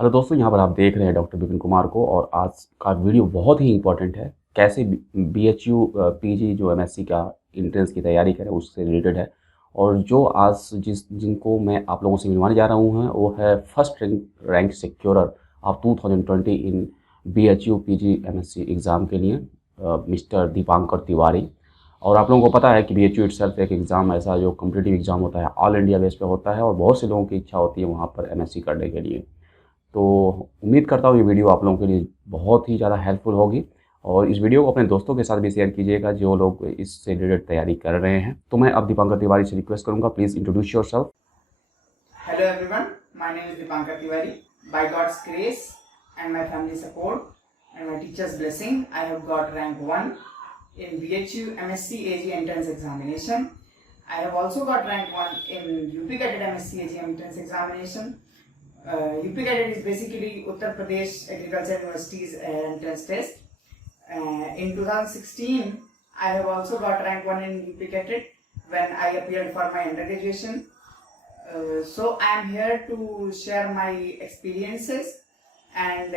Hello दोस्तों, यहाँ पर आप देख रहे हैं डॉक्टर विपिन कुमार को और आज का वीडियो बहुत ही इम्पोर्टेंट है। कैसे बीएचयू पीजी जो एमएससी का एंट्रेंस की तैयारी करें उससे रिलेटेड है। और जो आज जिनको मैं आप लोगों से मिलवाने जा रहा हूँ वो है फर्स्ट रैंक सिक्योरर ऑफ 2020 इन बीएचयू पीजी एमएससी एग्ज़ाम के लिए मिस्टर दीपांकर तिवारी। और आप लोगों को पता है कि बीएचयू इटसेल्फ एक एग्ज़ाम ऐसा जो कॉम्पिटिटिव एग्ज़ाम होता है, ऑल इंडिया बेस पे होता है और बहुत से लोगों की इच्छा होती है वहाँ पर एमएससी करने के लिए। तो उम्मीद करता हूँ ये वीडियो आप लोगों के लिए बहुत ही ज़्यादा हेल्पफुल होगी और इस वीडियो को अपने दोस्तों के साथ भी शेयर कीजिएगा जो लोग इससे रिलेटेड तैयारी कर रहे हैं। तो मैं अब दीपांकर तिवारी से रिक्वेस्ट करूँगा, please introduce yourself. Hello everyone, my name is Dipankar Tiwari. By God's grace and my family support and my teacher's blessing, I have got rank 1 in BHU MSc AG entrance examination. I have also got rank 1 in UP Cadet MSc AG entrance examination. UP Cadet is basically Uttar Pradesh Agriculture University's entrance test. In 2016, I have also got rank 1 in UP Cadet when I appeared for my undergraduation. So I am here to share my experiences and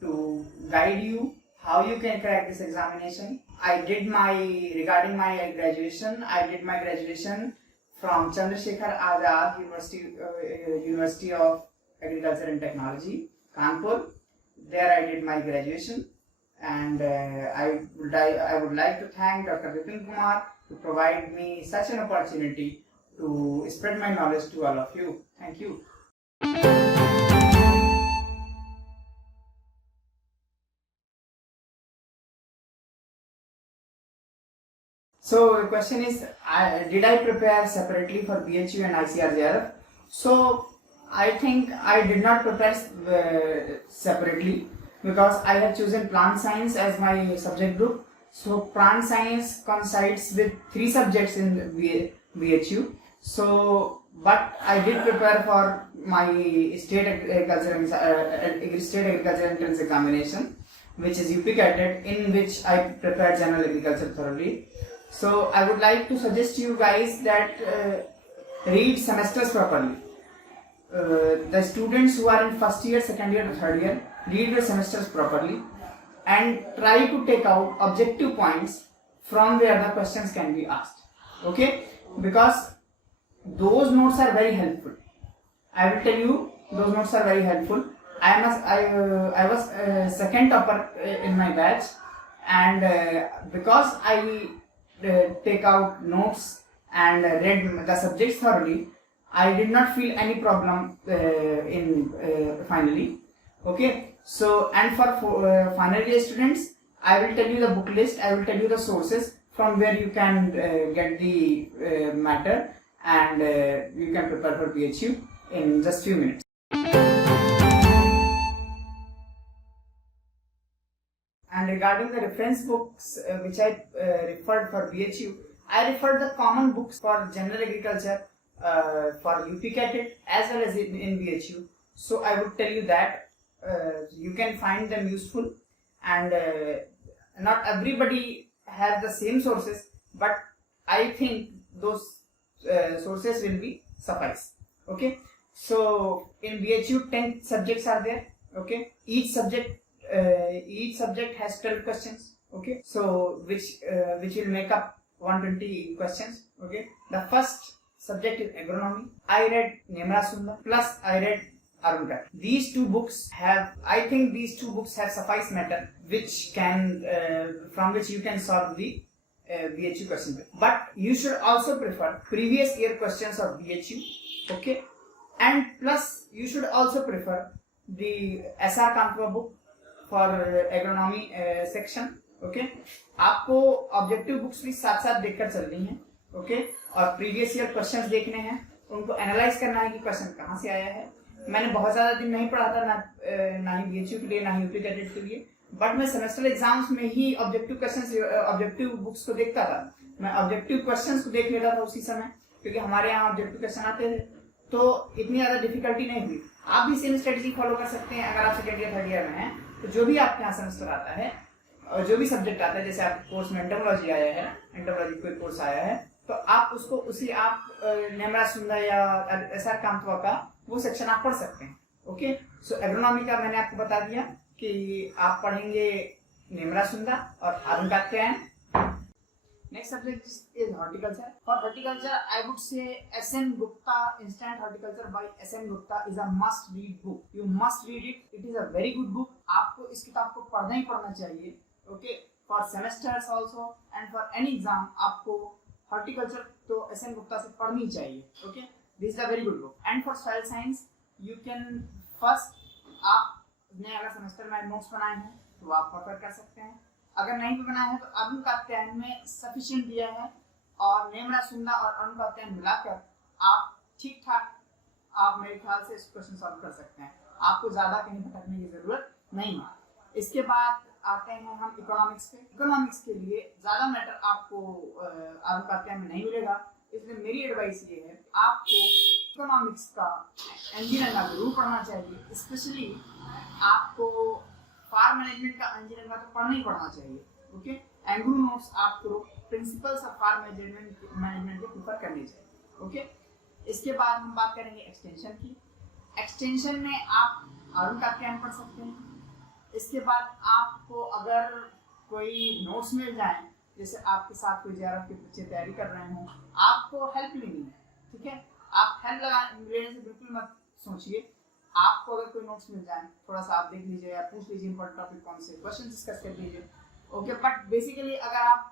to guide you how you can crack this examination. Regarding my graduation, I did my graduation from Chandrasekhar Azad University of Agriculture and Technology, Kanpur. There I did my graduation, and I would like to thank Dr. Vipin Kumar to provide me such an opportunity to spread my knowledge to all of you. Thank you. So the question is, did I prepare separately for BHU and ICRJRF? So I think I did not prepare separately because I have chosen plant science as my subject group. So plant science coincides with 3 subjects in BHU. So, but I did prepare for my state agriculture entrance examination, which is UP Cadet, in which I prepared general agriculture thoroughly. So I would like to suggest you guys that read semesters properly. The students who are in first year, second year, or third year, read your semesters properly and try to take out objective points from where the questions can be asked. Okay, because those notes are very helpful. I will tell you, those notes are very helpful. I was second topper in my batch, and because I take out notes and read the subjects thoroughly, I did not feel any problem in finally. Okay, so and for final year students, I will tell you the book list. I will tell you the sources from where you can get the matter, and you can prepare for BHU in just few minutes. And regarding the reference books which I referred for BHU, I referred the common books for general agriculture for UP Cadet as well as in BHU. So I would tell you that you can find them useful, and not everybody has the same sources, but I think those sources will be suffice. Okay, so in BHU 10 subjects are there. Okay, each subject has 12 questions. Okay, so which will make up 120 questions. Okay, the first subject is agronomy. I read Nemra plus I read Arunkat. These two books have, I think these two books have suffice matter which can from which you can solve the BHU question. But you should also prefer previous year questions of BHU. Okay, and plus you should also prefer the SR Kantwa book for agronomy section. Okay, आपको objective books भी साथ साथ देखकर चलनी है. Okay, और previous year questions देखने हैं, उनको एनालाइज करना है कि क्वेश्चन कहाँ से आया है. मैंने बहुत ज़्यादा दिन नहीं पढ़ा था, ना ही बीएचयू के लिए ना ही यूपी कैडेट के लिए, बट मैं सेमेस्टर एग्जाम्स में ही ऑब्जेक्टिव क्वेश्चंस ऑब्जेक्टिव बुक्स को देखता था. मैं ऑब्जेक्टिव क्वेश्चंस को देख लेता था उसी समय, क्योंकि हमारे यहाँ ऑब्जेक्टिव क्वेश्चन आते थे तो इतनी ज़्यादा डिफिकल्टी नहीं हुई. आप भी सेम स्ट्रेटेजी फॉलो कर सकते हैं. अगर आप सेकेंड ईयर थर्ड ईयर में हैं तो जो भी आपके यहाँ सेमेस्टर आता है और जो भी सब्जेक्ट आता है, जैसे आप कोर्स में एंटोमोलॉजी आया है, एंटोमोलॉजी कोई कोर्स आया है, तो आप उसको उसी आप नेमरा सुंदर या एसआर कांतवा का वो सेक्शन आप पढ़ सकते हैं. ओके, सो एग्रोनॉमी का मैंने आपको बता दिया कि आप पढ़ेंगे नेमरा सुंदा और Arun Katyayan. Next subject is horticulture. For horticulture, I would say S.N. Gupta, Instant Horticulture by S.N. Gupta is a must-read book. You must read it. It is a very good book. आपको इस किताब को पढ़ना ही पढ़ना चाहिए. Okay, for semesters also and for any exam आपको horticulture तो S.N. Gupta से पढ़नी चाहिए. Okay, this is a very good book. And for soil science, you can first आपने अगर सेमेस्टर में नोट्स बनाए हैं तो आप प्रिपेयर कर सकते हैं. अगर नहीं भी बनाया है तो अरुण कात्यायन में सफिशिएंट दिया है और नेमरा सुंदा और अरुण कात्यायन मिलाकर आप ठीक ठाक आप मेरे ख्याल से इस क्वेश्चन सॉल्व कर सकते हैं. आपको ज़्यादा कहीं भटकने की ज़रूरत नहीं है. इसके बाद आते हैं हम इकोनॉमिक्स पे. इकोनॉमिक्स के लिए ज़्यादा मैटर आपको अरुण कात्यायन में नहीं मिलेगा, इसलिए मेरी एडवाइस ये है आपको इकोनॉमिक्स का इंजीनियरिंग जरूर पढ़ना चाहिए. स्पेशली आपको फार्म मैनेजमेंट का इंजीनियरिंग तो पढ़ना ही पढ़ना चाहिए. ओके, एंग्रो नोट्स आपको प्रिंसिपल्स ऑफ फार्म मैनेजमेंट के प्रिफर करने चाहिए. ओके, इसके बाद हम बात करेंगे एक्सटेंशन की. एक्सटेंशन में आप अरुण कात्यायन पढ़ सकते हैं. इसके बाद आपको अगर कोई नोट्स मिल जाए, जैसे आपके साथ कोई जेआरएफ के बच्चे तैयारी कर रहे हों, आपको हेल्प लेनी है. ठीक है, आप हेल्प लेने से बिल्कुल मत सोचिए. आपको अगर कोई नोट्स मिल जाए थोड़ा सा आप देख लीजिए या पूछ लीजिए इंपॉर्टेंट टॉपिक कौन से, क्वेश्चन डिस्कस कर लीजिए. ओके, बट बेसिकली अगर आप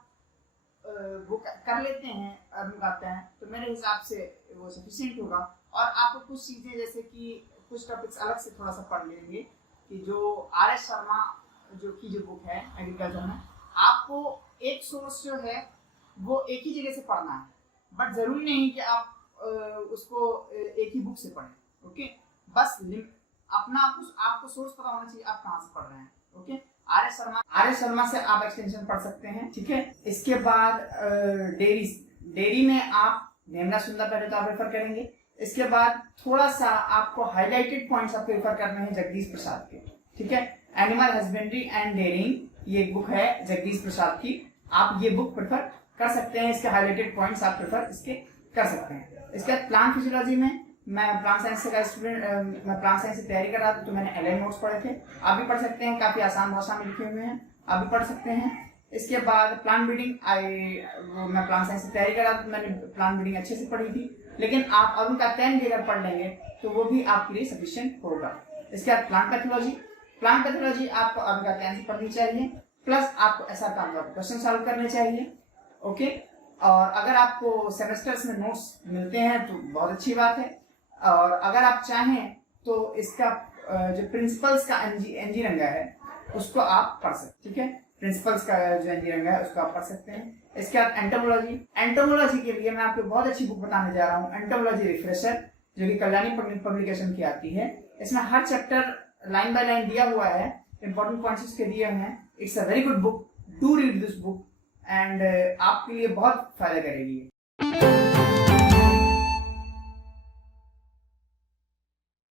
वो कर लेते हैं अरुण कात्यायन तो मेरे हिसाब से वो सफिशिएंट होगा. और आपको कुछ चीज़ें जैसे कि कुछ टॉपिक्स अलग से थोड़ा सा पढ़ लेंगे कि जो आर.एस. शर्मा जो बुक है एग्रीकल्चर में, आपको एक सोर्स जो है वो एक ही जगह से पढ़ना है, बट ज़रूरी नहीं कि आप उसको एक ही बुक से पढ़ें. ओके, बस अपना आपको सोर्स पता होना चाहिए आप कहाँ से पढ़ रहे हैं. Okay, RS. शर्मा से आप एक्सटेंशन पढ़ सकते हैं. ठीक है, इसके बाद डेयरी में आप नेमरा सुंदा पहले तो आप रेफर करेंगे. इसके बाद थोड़ा सा आपको हाईलाइटेड पॉइंट्स आपको रेफर करने हैं जगदीश प्रसाद के. ठीक है, एनिमल हस्बेंड्री एंड डेयरिंग ये बुक है जगदीश प्रसाद की. आप ये बुक प्रेफर कर सकते हैं. इसके हाईलाइटेड पॉइंट्स आप प्रेफर इसके कर सकते हैं. इसके बाद प्लांट फिजियोलॉजी में मैं प्लांट साइंस का स्टूडेंट, मैं प्लांट साइंस से तैयारी कर रहा था तो मैंने एलएन नोट्स पढ़े थे. आप भी पढ़ सकते हैं, काफ़ी आसान भाषा में लिखे हुए हैं, आप भी पढ़ सकते हैं. इसके बाद प्लांट ब्रीडिंग, मैं प्लांट साइंस से तैयारी कर रहा था तो मैंने प्लांट ब्रीडिंग अच्छे से पढ़ी थी. लेकिन आप अरुण कात्यायन भी अगर पढ़ लेंगे तो वो भी आपके लिए सफिशिएंट होगा. इसके बाद प्लांट पैथोलॉजी आपको अरुण कात्यायन से पढ़नी चाहिए, प्लस आपको एसआर कामरा क्वेश्चन सॉल्व करने चाहिए. ओके, और अगर आपको सेमेस्टर्स में नोट्स मिलते हैं तो बहुत अच्छी बात है. और अगर आप चाहें तो इसका जो प्रिंसिपल्स का एनजी रंगा है उसको आप पढ़ सकते. ठीक है, प्रिंसिपल्स का जो एनजी रंगा है उसको आप पढ़ सकते हैं. इसके बाद एंटोमोलॉजी के लिए मैं आपको बहुत अच्छी बुक बताने जा रहा हूँ, एंटोमोलॉजी रिफ्रेशर, जो कि कल्याणी पब्लिकेशन की आती है. इसमें हर चैप्टर लाइन बाय लाइन दिया हुआ है, इंपॉर्टेंट पॉइंट्स इसके दिए हुए हैं. It's a very good book, do read this book and आपके लिए बहुत फायदा करेगी.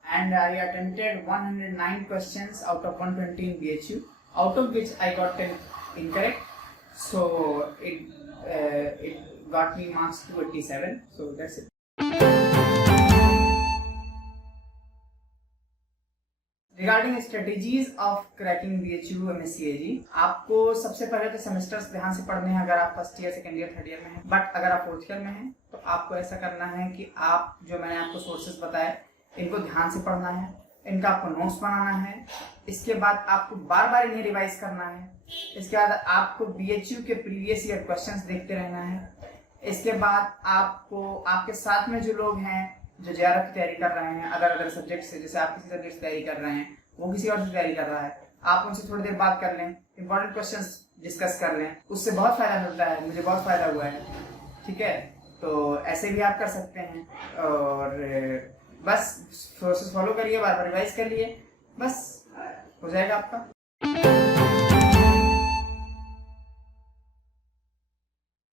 And I attempted 109 questions out of 120 in BHU, out of which I got 10 incorrect. So it got me marks 287. So that's it. Regarding strategies of cracking BHU MSc-AG, आपको सबसे पहले तो semesters ध्यान से पढ़ने हैं अगर आप first year, second year, third year में हैं. बट अगर आप फोर्थ ईयर में हैं तो आपको ऐसा करना है कि आप जो मैंने आपको सोर्सेज बताए इनको ध्यान से पढ़ना है, इनका आपको नोट्स बनाना है. इसके बाद आपको बार बार इन्हें रिवाइज करना है. इसके बाद आपको बीएचयू के प्रीवियस ईयर क्वेश्चंस देखते रहना है. इसके बाद आपको आपके साथ में जो लोग हैं जो जेआरएफ की तैयारी कर रहे हैं अलग अलग सब्जेक्ट से, जैसे आप किसी सब्जेक्ट से तैयारी कर रहे हैं वो किसी और से तैयारी कर रहा है, आप उनसे थोड़ी देर बात कर लें, इंपॉर्टेंट क्वेश्चंस डिस्कस कर लें, उससे बहुत फायदा मिलता है. मुझे बहुत फायदा हुआ है. ठीक है, तो ऐसे भी आप कर सकते हैं. और बस सोर्सेस फॉलो करिए, बार बार रिवाइज कर लिए, बस हो जाएगा आपका.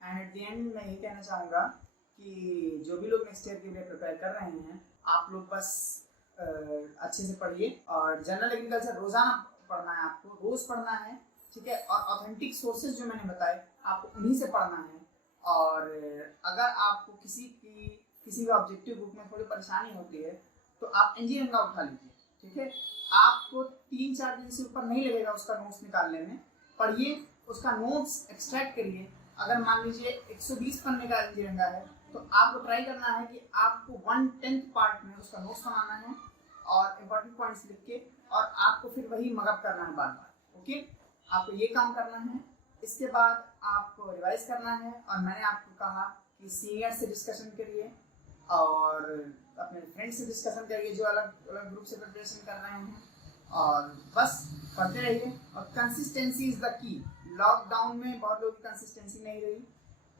एंड एट द एंड मैं ये कहना चाहूँगा कि जो भी लोग नेक्स्ट ईयर के लिए प्रिपेयर कर रहे हैं आप लोग बस अच्छे से पढ़िए. और जनरल एग्रीकल्चर रोजाना पढ़ना है, आपको रोज पढ़ना है. ठीक है, और ऑथेंटिक सोर्सेज जो मैंने बताए आपको उन्हीं से पढ़ना है. और अगर आपको किसी भी ऑब्जेक्टिव बुक में थोड़ी परेशानी होती है तो आप इंजीनियरिंग का उठा लीजिए. ठीक है, आपको 3-4 दिन से ऊपर नहीं लगेगा उसका नोट्स निकालने में। पढ़िए, उसका नोट्स एक्सट्रैक्ट करिए। अगर मान लीजिए 120 पन्ने का अंजीरंगा है तो आपको ट्राई करना है कि आपको 1/10 पार्ट में उसका नोट्स बनाना है और इम्पोर्टेंट पॉइंट्स लिख के, और आपको फिर वही मगअप करना है बार बार। ओके, आपको ये काम करना है। इसके बाद आपको रिवाइज करना है, और मैंने आपको कहा कि सीनियर से डिस्कशन करिए और अपने फ्रेंड से डिस्कशन करिए जो अलग अलग ग्रुप से प्रिपरेशन कर रहे हैं, और बस पढ़ते रहिए। और कंसिस्टेंसी इज द की। लॉकडाउन में बहुत लोगों की कंसिस्टेंसी नहीं रही,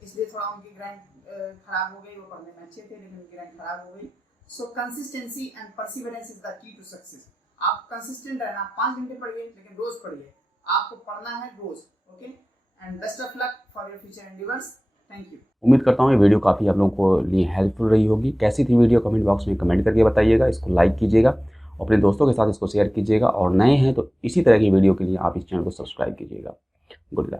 इसलिए थोड़ा उनकी ग्रैंड खराब हो गई। वो पढ़ने में अच्छे थे लेकिन उनकी ग्रैंड खराब हो गई। So consistency and perseverance is the key to success. आप कंसिस्टेंट रहना, 5 घंटे पढ़िए लेकिन रोज पढ़िए। आपको पढ़ना है रोज। Okay, and best of luck for your future endeavours. Thank you. उम्मीद करता हूँ ये वीडियो काफ़ी आप लोगों को लिए हेल्पफुल रही होगी। कैसी थी वीडियो कमेंट बॉक्स में कमेंट करके बताइएगा। इसको लाइक कीजिएगा, अपने दोस्तों के साथ इसको शेयर कीजिएगा, और नए हैं तो इसी तरह की वीडियो के लिए आप इस चैनल को सब्सक्राइब कीजिएगा। Good luck.